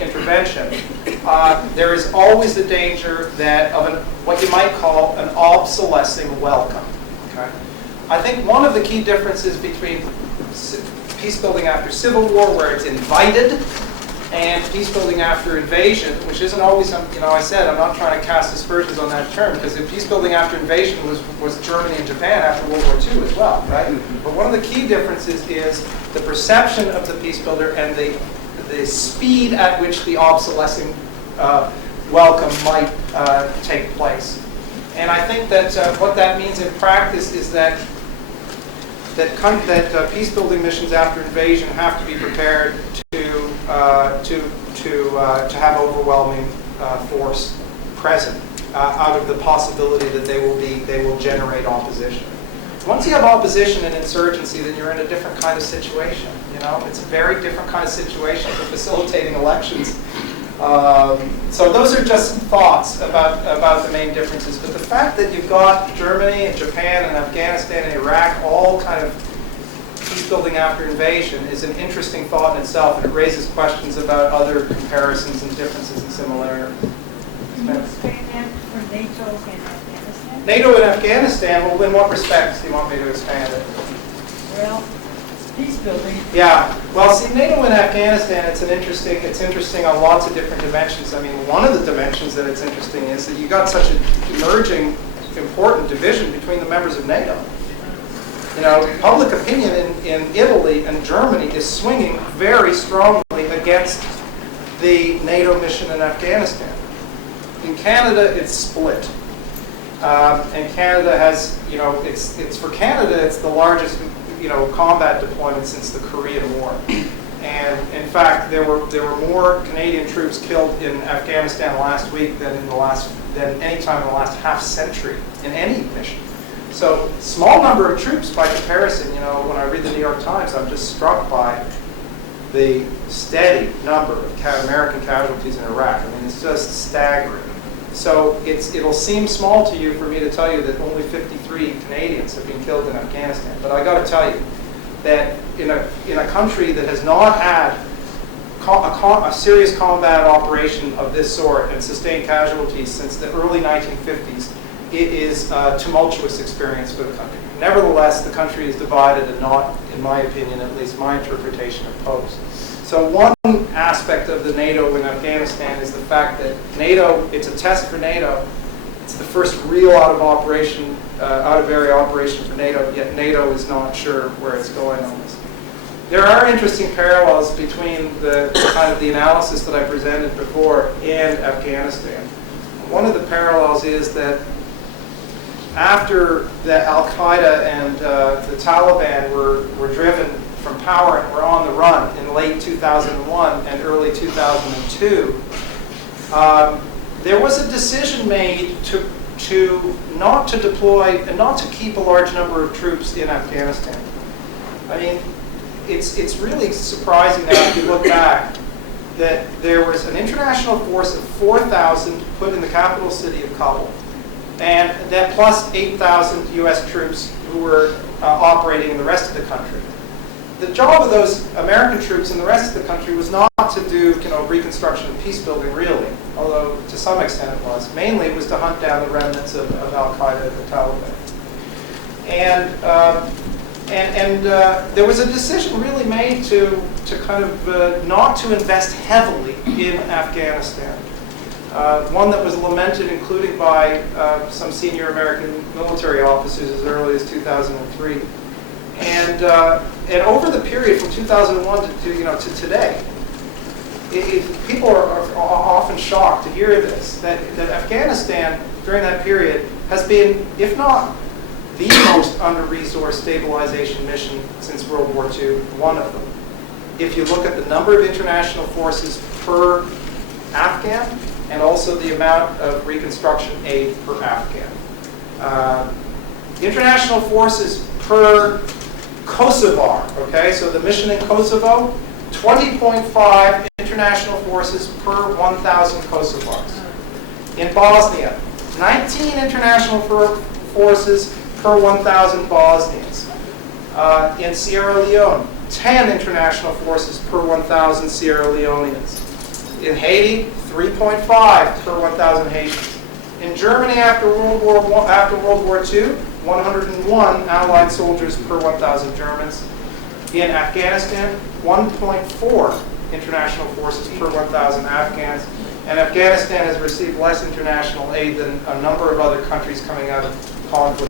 intervention, there is always the danger that of what you might call an obsolescing welcome. Okay? I think one of the key differences between peace building after civil war, where it's invited, and peace building after invasion, which isn't always, I said I'm not trying to cast aspersions on that term, because the peace building after invasion was Germany and Japan after World War II as well, right? But one of the key differences is the perception of the peace builder and the speed at which the obsolescing welcome might take place. And I think that what that means in practice is that peace building missions after invasion have to be prepared to have overwhelming force present out of the possibility that they will generate opposition. Once you have opposition and insurgency, then you're in a different kind of situation. It's a very different kind of situation for facilitating elections. So those are just some thoughts about the main differences. But the fact that you've got Germany and Japan and Afghanistan and Iraq all kind of peace building after invasion is an interesting thought in itself, and it raises questions about other comparisons and differences and similarities. Can you explain that for NATO and Afghanistan? NATO and Afghanistan, well, in what respects do you want me to expand it? Well, peace building. Yeah, well, see, NATO and Afghanistan, it's interesting on lots of different dimensions. I mean, one of the dimensions that it's interesting is that you got such an emerging, important division between the members of NATO. Public opinion in Italy and Germany is swinging very strongly against the NATO mission in Afghanistan. In Canada, it's split. And Canada has, it's for Canada, it's the largest, combat deployment since the Korean War. And in fact, there were more Canadian troops killed in Afghanistan last week than any time in the last half century in any mission. So, small number of troops by comparison. When I read the New York Times, I'm just struck by the steady number of American casualties in Iraq. I mean, it's just staggering. So it'll seem small to you for me to tell you that only 53 Canadians have been killed in Afghanistan. But I got to tell you that in a country that has not had a serious combat operation of this sort and sustained casualties since the early 1950s, it is a tumultuous experience for the country. Nevertheless, the country is divided and not, in my opinion, at least my interpretation, opposed. So one aspect of the NATO in Afghanistan is the fact that NATO, it's a test for NATO. It's the first real out-of-area operation for NATO, yet NATO is not sure where it's going on this. There are interesting parallels between the kind of the analysis that I presented before and Afghanistan. One of the parallels is that after the Al-Qaeda and the Taliban were driven from power and were on the run in late 2001 and early 2002, there was a decision made to not to deploy and not to keep a large number of troops in Afghanistan. I mean, it's really surprising now if you look back that there was an international force of 4,000 put in the capital city of Kabul, and that plus 8,000 U.S. troops who were operating in the rest of the country. The job of those American troops in the rest of the country was not to do, reconstruction and peace building, really, although to some extent it was. Mainly it was to hunt down the remnants of Al-Qaeda and the Taliban. And there was a decision really made to kind of not to invest heavily in Afghanistan. One that was lamented, including by some senior American military officers as early as 2003. And over the period from 2001 to today, people are often shocked to hear this, that Afghanistan during that period has been, if not the most under-resourced stabilization mission since World War II, one of them. If you look at the number of international forces per Afghan and also the amount of reconstruction aid per Afghan. International forces per Kosovar, okay, so the mission in Kosovo, 20.5 international forces per 1,000 Kosovars. In Bosnia, 19 international forces per 1,000 Bosnians. In Sierra Leone, 10 international forces per 1,000 Sierra Leoneans. In Haiti, 3.5 per 1,000 Haitians. In Germany, after World War II, 101 Allied soldiers per 1,000 Germans. In Afghanistan, 1.4 international forces per 1,000 Afghans. And Afghanistan has received less international aid than a number of other countries coming out of conflict